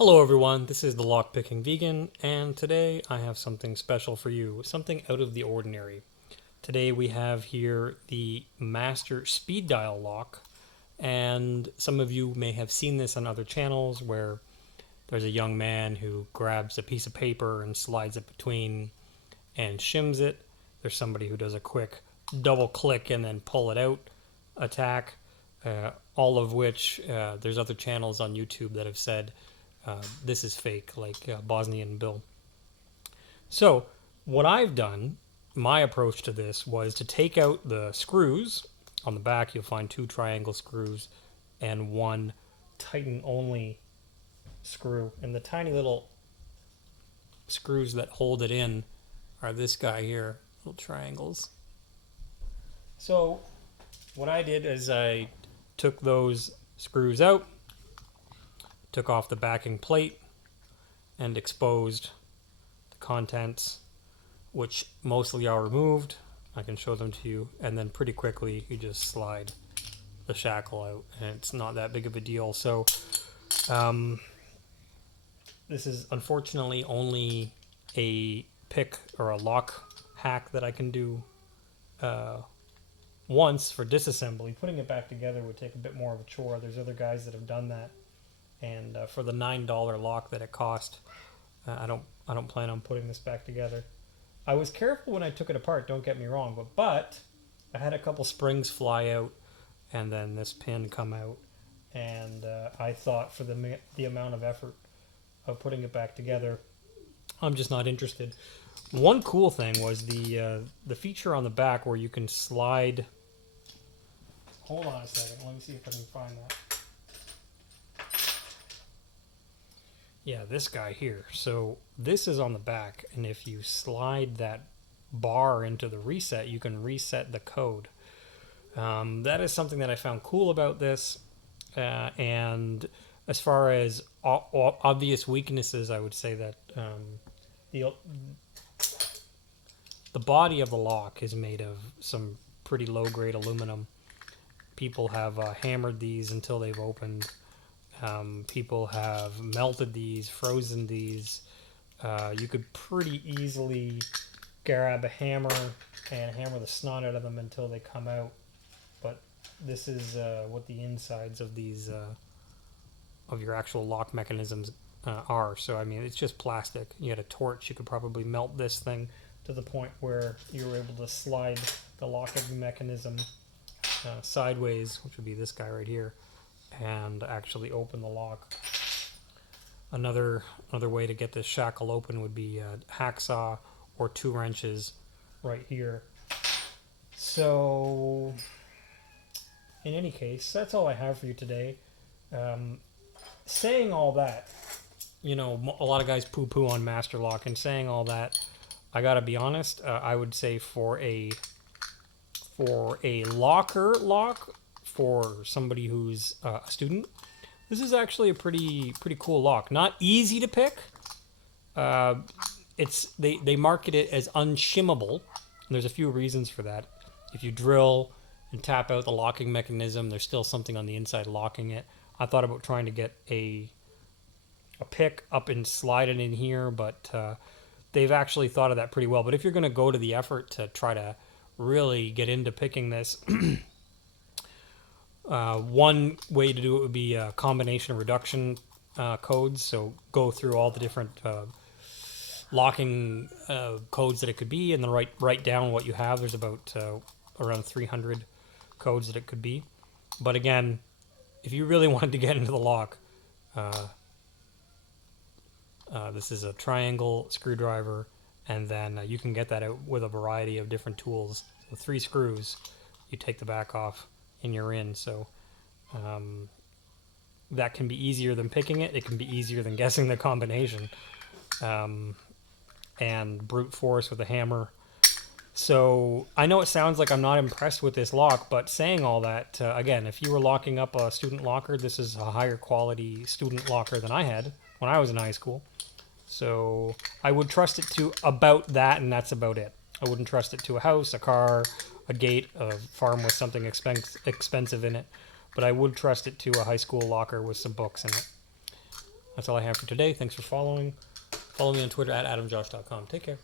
Hello everyone, this is the Lockpicking Vegan, and today I have something special for you, something out of the ordinary. Today we have here the Master Speed Dial lock, and some of you may have seen this on other channels where there's a young man who grabs a piece of paper and slides it between and shims it. There's somebody who does a quick double click and then pull it out attack, all of which there's other channels on YouTube that have said this is fake, like Bosnian Bill. So, what I've done, my approach to this was to take out the screws. On the back, you'll find two triangle screws and one Titan only screw. And the tiny little screws that hold it in are this guy here, little triangles. So, what I did is I took those screws out, took off the backing plate, and exposed the contents, which mostly are removed. I can show them to you, and then pretty quickly you just slide the shackle out, and it's not that big of a deal. So this is unfortunately only a pick or a lock hack that I can do once for disassembly. Putting it back together would take a bit more of a chore. There's other guys that have done that, and for the $9 lock that it cost, I don't plan on putting this back together. I was careful when I took it apart, don't get me wrong, but I had a couple springs fly out and then this pin come out, and I thought for the amount of effort of putting it back together, I'm just not interested. One cool thing was the feature on the back where you can slide. Hold on a second, let me see if I can find that. Yeah, this guy here. So this is on the back, and if you slide that bar into the reset, you can reset the code. That is something that I found cool about this. And as far as obvious weaknesses, I would say that the body of the lock is made of some pretty low-grade aluminum. People have hammered these until they've opened. People have melted these, frozen these. You could pretty easily grab a hammer and hammer the snot out of them until they come out. But this is what the insides of these of your actual lock mechanisms are. So I mean, it's just plastic. You had a torch, you could probably melt this thing to the point where you were able to slide the locking mechanism sideways, which would be this guy right here, and actually open the lock. Another way to get this shackle open would be a hacksaw or 2 wrenches right here. So in any case, that's all I have for you today. Saying all that, you know, a lot of guys poo-poo on Master Lock, and saying all that, I gotta be honest, I would say for a locker lock, for somebody who's a student, this is actually a pretty cool lock. Not easy to pick. They market it as unshimmable, and there's a few reasons for that. If you drill and tap out the locking mechanism, there's still something on the inside locking it. I thought about trying to get a pick up and slide it in here, but they've actually thought of that pretty well. But if you're going to go to the effort to try to really get into picking this, one way to do it would be a combination reduction codes. So go through all the different locking codes that it could be, and then write down what you have. There's about around 300 codes that it could be. But again, if you really wanted to get into the lock, this is a triangle screwdriver, and then you can get that out with a variety of different tools. So 3 screws, you take the back off, and you're in. So that can be easier than picking it. It can be easier than guessing the combination, and brute force with a hammer. So I know it sounds like I'm not impressed with this lock, but saying all that, again, if you were locking up a student locker, this is a higher quality student locker than I had when I was in high school. So I would trust it to about that, and that's about it. I wouldn't trust it to a house, a car, a gate, a farm with something expensive in it, but I would trust it to a high school locker with some books in it. That's all I have for today. Thanks for following. Follow me on Twitter at adamjosh.com. Take care.